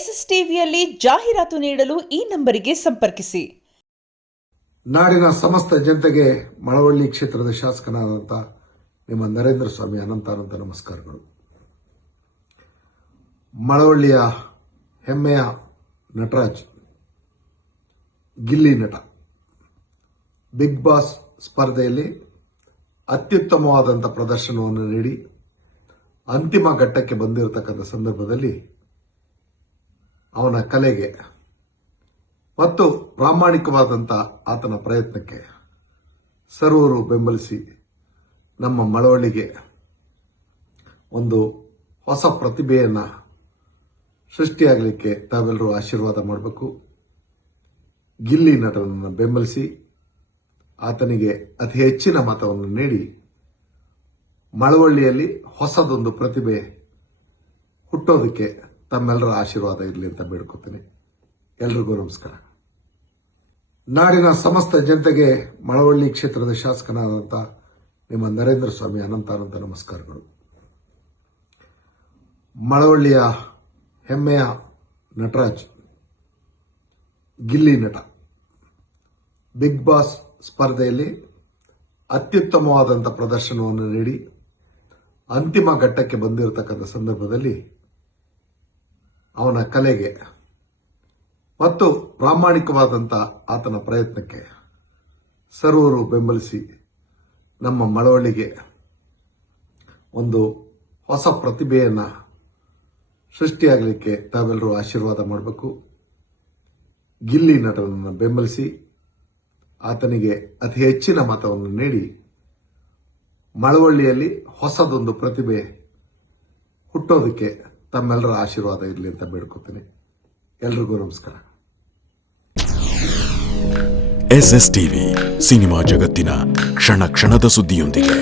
S S ಟಿವಿಯಲ್ಲಿ ಜಾಹೀರಾತು ನೀಡಲು ಈ ನಂಬರಿಗೆ ಸಂಪರ್ಕಿಸಿ. ನಾಡಿನ ಸಮಸ್ತ ಜನತೆಗೆ ಮಳವಳ್ಳಿ ಕ್ಷೇತ್ರದ ಶಾಸಕನಾದಂಥ ನಿಮ್ಮ ನರೇಂದ್ರ ಸ್ವಾಮಿ ಅನಂತ ನಮಸ್ಕಾರಗಳು. ಮಳವಳ್ಳಿಯ ಹೆಮ್ಮೆಯ ನಟರಾಜ್, ಗಿಲ್ಲಿ ನಟ, ಬಿಗ್ ಬಾಸ್ ಸ್ಪರ್ಧೆಯಲ್ಲಿ ಅತ್ಯುತ್ತಮವಾದಂಥ ಪ್ರದರ್ಶನವನ್ನು ನೀಡಿ ಅಂತಿಮ ಘಟ್ಟಕ್ಕೆ ಬಂದಿರತಕ್ಕಂಥ ಸಂದರ್ಭದಲ್ಲಿ ಅವನ ಕಲೆಗೆ ಮತ್ತು ಪ್ರಾಮಾಣಿಕವಾದಂಥ ಆತನ ಪ್ರಯತ್ನಕ್ಕೆ ಸರ್ವರು ಬೆಂಬಲಿಸಿ ನಮ್ಮ ಮಳವಳ್ಳಿಗೆ ಒಂದು ಹೊಸ ಪ್ರತಿಭೆಯನ್ನು ಸೃಷ್ಟಿಯಾಗಲಿಕ್ಕೆ ತಾವೆಲ್ಲರೂ ಆಶೀರ್ವಾದ ಮಾಡಬೇಕು. ಗಿಲ್ಲಿ ನಟನನ್ನು ಬೆಂಬಲಿಸಿ ಆತನಿಗೆ ಅತಿ ಹೆಚ್ಚಿನ ಮತವನ್ನು ನೀಡಿ ಮಳವಳ್ಳಿಯಲ್ಲಿ ಹೊಸದೊಂದು ಪ್ರತಿಭೆ ಹುಟ್ಟೋದಕ್ಕೆ ತಮ್ಮೆಲ್ಲರ ಆಶೀರ್ವಾದ ಇರಲಿ ಅಂತ ಬೇಡ್ಕೊತೀನಿ. ಎಲ್ರಿಗೂ ನಮಸ್ಕಾರ. ನಾಡಿನ ಸಮಸ್ತ ಜನತೆಗೆ ಮಳವಳ್ಳಿ ಕ್ಷೇತ್ರದ ಶಾಸಕನಾದಂಥ ನಿಮ್ಮ ನರೇಂದ್ರ ಸ್ವಾಮಿ ಅನಂತ ನಮಸ್ಕಾರಗಳು. ಮಳವಳ್ಳಿಯ ಹೆಮ್ಮೆಯ ನಟರಾಜ್, ಗಿಲ್ಲಿ ನಟ, ಬಿಗ್ ಬಾಸ್ ಸ್ಪರ್ಧೆಯಲ್ಲಿ ಅತ್ಯುತ್ತಮವಾದಂಥ ಪ್ರದರ್ಶನವನ್ನು ನೀಡಿ ಅಂತಿಮ ಘಟ್ಟಕ್ಕೆ ಬಂದಿರತಕ್ಕಂಥ ಸಂದರ್ಭದಲ್ಲಿ ಅವನ ಕಲೆಗೆ ಮತ್ತು ಪ್ರಾಮಾಣಿಕವಾದಂಥ ಆತನ ಪ್ರಯತ್ನಕ್ಕೆ ಸರ್ವರು ಬೆಂಬಲಿಸಿ ನಮ್ಮ ಮಳವಳ್ಳಿಗೆ ಒಂದು ಹೊಸ ಪ್ರತಿಭೆಯನ್ನು ಸೃಷ್ಟಿಯಾಗಲಿಕ್ಕೆ ತಾವೆಲ್ಲರೂ ಆಶೀರ್ವಾದ ಮಾಡಬೇಕು. ಗಿಲ್ಲಿ ನಟನನ್ನು ಬೆಂಬಲಿಸಿ ಆತನಿಗೆ ಅತಿ ಹೆಚ್ಚಿನ ಮತವನ್ನು ನೀಡಿ ಮಳವಳ್ಳಿಯಲ್ಲಿ ಹೊಸದೊಂದು ಪ್ರತಿಭೆ ಹುಟ್ಟೋದಕ್ಕೆ ತಮ್ಮೆಲ್ಲರ ಆಶೀರ್ವಾದ ಇರಲಿ ಅಂತ ಬೇಡ್ಕೊತೀನಿ. ಎಲ್ರಿಗೂ ನಮಸ್ಕಾರ. ಎಸ್ಎಸ್ ಟಿವಿ ಸಿನಿಮಾ ಜಗತ್ತಿನ ಕ್ಷಣ ಕ್ಷಣದ ಸುದ್ದಿಯೊಂದಿಗೆ